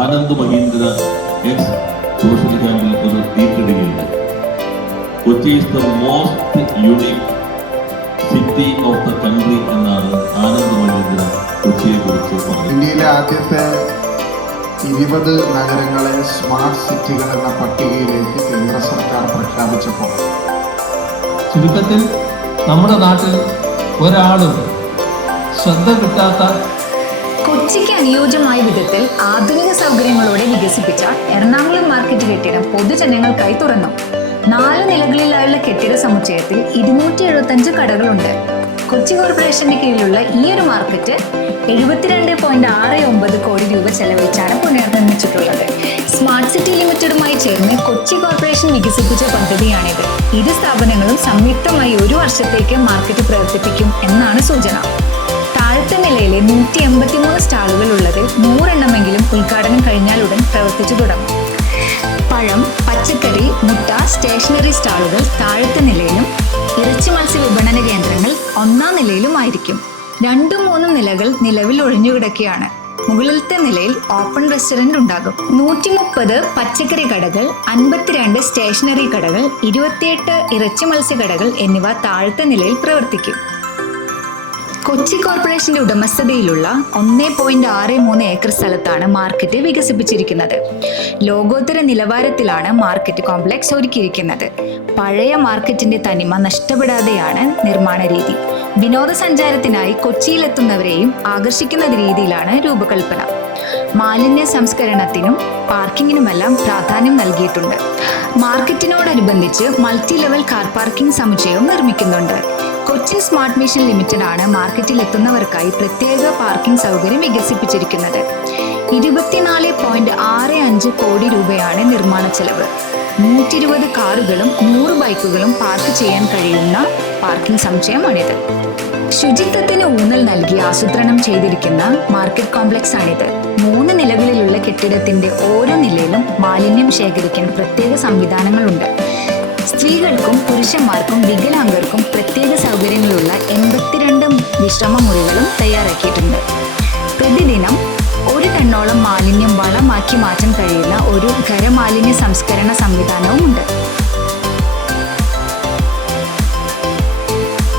Anand Mahindra X social ക്യാമ്പിൽ ഒരു തീപിടുകയുണ്ട്. Kochi is the most unique city of the country എന്നാണ് ആനന്ദ് മഹീന്ദ്ര കൊച്ചിയെ കുറിച്ച് പറഞ്ഞത്. ഇന്ത്യയിലെ ആദ്യത്തെ 20 നഗരങ്ങളെ സ്മാർട്ട് സിറ്റികൾ എന്ന പട്ടികയിലേക്ക് കേന്ദ്ര സർക്കാർ പ്രഖ്യാപിച്ചപ്പോൾ ചുരുക്കത്തിൽ നമ്മുടെ നാട്ടിൽ ഒരാളും ശ്രദ്ധ കിട്ടാത്ത കൊച്ചിക്ക് അനുയോജ്യമായ വിധത്തിൽ ആധുനിക സൗകര്യങ്ങളോടെ വികസിപ്പിച്ച എറണാകുളം മാർക്കറ്റ് കെട്ടിടം പൊതുജനങ്ങൾക്കായി തുറന്നു. 4 നിലകളിലായുള്ള കെട്ടിട സമുച്ചയത്തിൽ 275 കടകളുണ്ട്. കൊച്ചി കോർപ്പറേഷന്റെ കീഴിലുള്ള ഈ ഒരു മാർക്കറ്റ് 72.69 കോടി രൂപ ചെലവഴിച്ചാണ് പുനർനിർമ്മിച്ചിട്ടുള്ളത്. സ്മാർട്ട് സിറ്റി ലിമിറ്റഡുമായി ചേർന്ന് കൊച്ചി കോർപ്പറേഷൻ വികസിപ്പിച്ച പദ്ധതിയാണിത്. 2 സ്ഥാപനങ്ങളും സംയുക്തമായി 1 വർഷത്തേക്ക് മാർക്കറ്റ് പ്രവർത്തിപ്പിക്കും എന്നാണ് സൂചന. താഴത്തെ നിലയിലെ 183 സ്റ്റാളുകൾ ഉള്ളത് 100 എണ്ണമെങ്കിലും ഉദ്ഘാടനം കഴിഞ്ഞാലുടൻ പ്രവർത്തിച്ചു തുടങ്ങും. പഴം, പച്ചക്കറി, മുട്ട, സ്റ്റേഷനറി സ്റ്റാളുകൾ താഴത്തെ നിലയിലും ഇറച്ചി മത്സ്യ വിപണന കേന്ദ്രങ്ങൾ 1ാം നിലയിലുമായിരിക്കും. 2ഉം 3ഉം നിലകൾ നിലവിൽ ഒഴിഞ്ഞുകിടക്കുകയാണ്. മുകളിലത്തെ നിലയിൽ ഓപ്പൺ റെസ്റ്റോറന്റ് ഉണ്ടാകും. 130 പച്ചക്കറി കടകൾ, 52 സ്റ്റേഷനറി കടകൾ, 28 ഇറച്ചി മത്സ്യ കടകൾ എന്നിവ താഴത്തെ നിലയിൽ പ്രവർത്തിക്കും. കൊച്ചി കോർപ്പറേഷന്റെ ഉടമസ്ഥതയിലുള്ള 1.63 ഏക്കർ സ്ഥലത്താണ് മാർക്കറ്റ് വികസിപ്പിച്ചിരിക്കുന്നത്. ലോകോത്തര നിലവാരത്തിലാണ് മാർക്കറ്റ് കോംപ്ലക്സ് ഒരുക്കിയിരിക്കുന്നത്. പഴയ മാർക്കറ്റിന്റെ തനിമ നഷ്ടപ്പെടാതെയാണ് നിർമ്മാണ രീതി. വിനോദസഞ്ചാരത്തിനായി കൊച്ചിയിലെത്തുന്നവരെയും ആകർഷിക്കുന്ന രീതിയിലാണ് രൂപകൽപ്പന. മാലിന്യ സംസ്കരണത്തിനും പാർക്കിങ്ങിനുമെല്ലാം പ്രാധാന്യം നൽകിയിട്ടുണ്ട്. മാർക്കറ്റിനോടനുബന്ധിച്ച് മൾട്ടി ലെവൽ കാർ പാർക്കിംഗ് സമുച്ചയവും നിർമ്മിക്കുന്നുണ്ട്. കൊച്ചിൻ സ്മാർട്ട് മിഷൻ ലിമിറ്റഡ് ആണ് മാർക്കറ്റിൽ എത്തുന്നവർക്കായി പ്രത്യേക പാർക്കിംഗ് സൗകര്യം വികസിപ്പിച്ചിരിക്കുന്നത്. 24.65 കോടി രൂപയാണ് നിർമ്മാണ ചെലവ്. 120 കാറുകളും 100 ബൈക്കുകളും പാർക്ക് ചെയ്യാൻ കഴിയുന്ന പാർക്കിംഗ് സമുച്ചയമാണിത്. ശുചിത്വത്തിന് ഊന്നൽ നൽകി ആസൂത്രണം ചെയ്തിരിക്കുന്ന മാർക്കറ്റ് കോംപ്ലക്സ് ആണിത്. 3 നിലകളിലുള്ള കെട്ടിടത്തിന്റെ ഓരോ നിലയിലും മാലിന്യം ശേഖരിക്കാൻ പ്രത്യേക സംവിധാനങ്ങളുണ്ട്. സ്ത്രീകൾക്കും പുരുഷന്മാർക്കും വികലാംഗർക്കും പ്രത്യേക സൗകര്യങ്ങളുള്ള 82 വിശ്രമ മുറികളും തയ്യാറാക്കിയിട്ടുണ്ട്. പ്രതിദിനം 1 ടണ്ണോളം മാലിന്യം വളമാക്കി മാറ്റാൻ കഴിയുന്ന ഒരു ഖരമാലിന്യ സംസ്കരണ സംവിധാനവും ഉണ്ട്.